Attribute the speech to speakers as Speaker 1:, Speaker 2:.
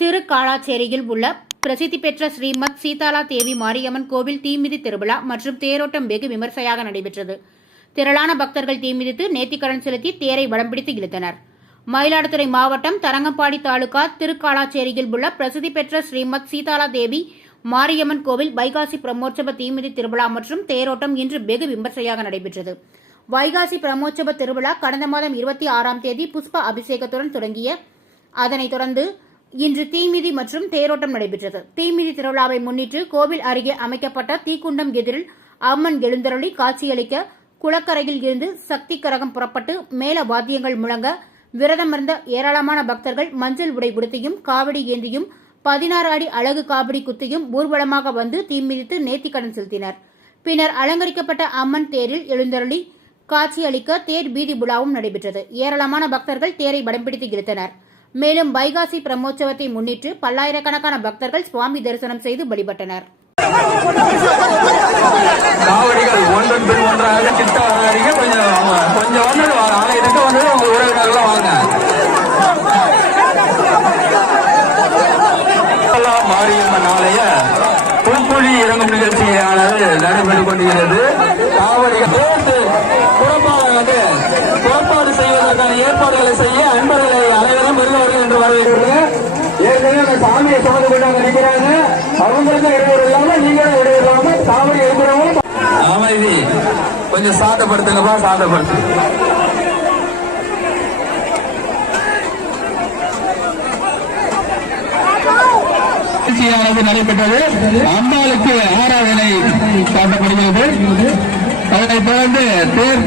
Speaker 1: திருக்காளாச்சேரியில் உள்ள பிரசித்தி பெற்ற ஸ்ரீமத் சீதாலா தேவி மாரியம்மன் கோவில் தீமிதி திருவிழா மற்றும் தேரோட்டம் வெகு விமர்சையாக நடைபெற்றது. திரளான பக்தர்கள் தீமிதித்து நேர்த்திக்கடன் செலுத்தி தேரை வடம் பிடித்து இழுத்தனர். மயிலாடுதுறை மாவட்டம் தரங்கம்பாடி தாலுகா திருக்காளாச்சேரியில் உள்ள பிரசித்தி பெற்ற ஸ்ரீமத் சீதாலா தேவி மாரியம்மன் கோவில் வைகாசி பிரம்மோற்சவ தீமிதி திருவிழா மற்றும் தேரோட்டம் இன்று வெகு விமர்சையாக நடைபெற்றது. வைகாசி பிரம்மோற்சவ திருவிழா கடந்த மாதம் இருபத்தி ஆறாம் தேதி புஷ்ப அபிஷேகத்துடன் தொடங்கிய. அதனைத் தொடர்ந்து இன்று தீமிதி மற்றும் தேரோட்டம் நடைபெற்றது. தீமிதி திருவிழாவை முன்னிட்டு கோவில் அருகே அமைக்கப்பட்ட தீக்குண்டம் எதிரில் அம்மன் எழுந்தருளி காட்சியளிக்க குளக்கரையில் இருந்து சக்தி கரகம் புறப்பட்டு மேல வாத்தியங்கள் முழங்க விரதமிருந்த ஏராளமான பக்தர்கள் மஞ்சள் உடை உடுத்தியும் காவடி ஏந்தியும் பதினாறு அடி அழகு காவடி குத்தியும் ஊர்வலமாக வந்து தீமிதித்து நேர்த்திக்கடன் செலுத்தினர். பின்னர் அலங்கரிக்கப்பட்ட அம்மன் தேரில் எழுந்தருளி காட்சியளிக்க தேர் பீதி புலாவும் நடைபெற்றது. ஏராளமான பக்தர்கள் தேரை படம் பிடித்து இழுத்தனர். மேலும் வைகாசி பிரம்மோற்சவத்தை முன்னிட்டு பல்லாயிரக்கணக்கான பக்தர்கள் சுவாமி தரிசனம் செய்து வழிபட்டனர்.
Speaker 2: காவடிகள் ஒன்றன் பின் ஒன்றாக கொஞ்சம் கொஞ்சம் ஆலயத்துக்கு உங்க உறவினர்கள் வாங்க. மாரியம்மன் ஆலய இறங்கும் நிகழ்ச்சியானது நடைபெற்றுக் கொண்டிருக்கிறது. காவடிகள் புறப்பாடு வந்து புறப்பாடு செய்வதற்கான ஏற்பாடுகளை செய்ய அன்பர் ஏற்கனவே சாமியை சுமந்து அவங்களுக்கும் இடையூறு இல்லாம நீங்களும் இடையூறு இல்லாம அமைதி கொஞ்சம் சாந்தப்படுத்துங்கப்பா சாந்தப்படுத்து. நிகழ்ச்சியானது நடைபெற்றது. அம்பாளுக்கு ஆராதனை காட்டப்படுகிறது அதனைத் தொடர்ந்து தேர்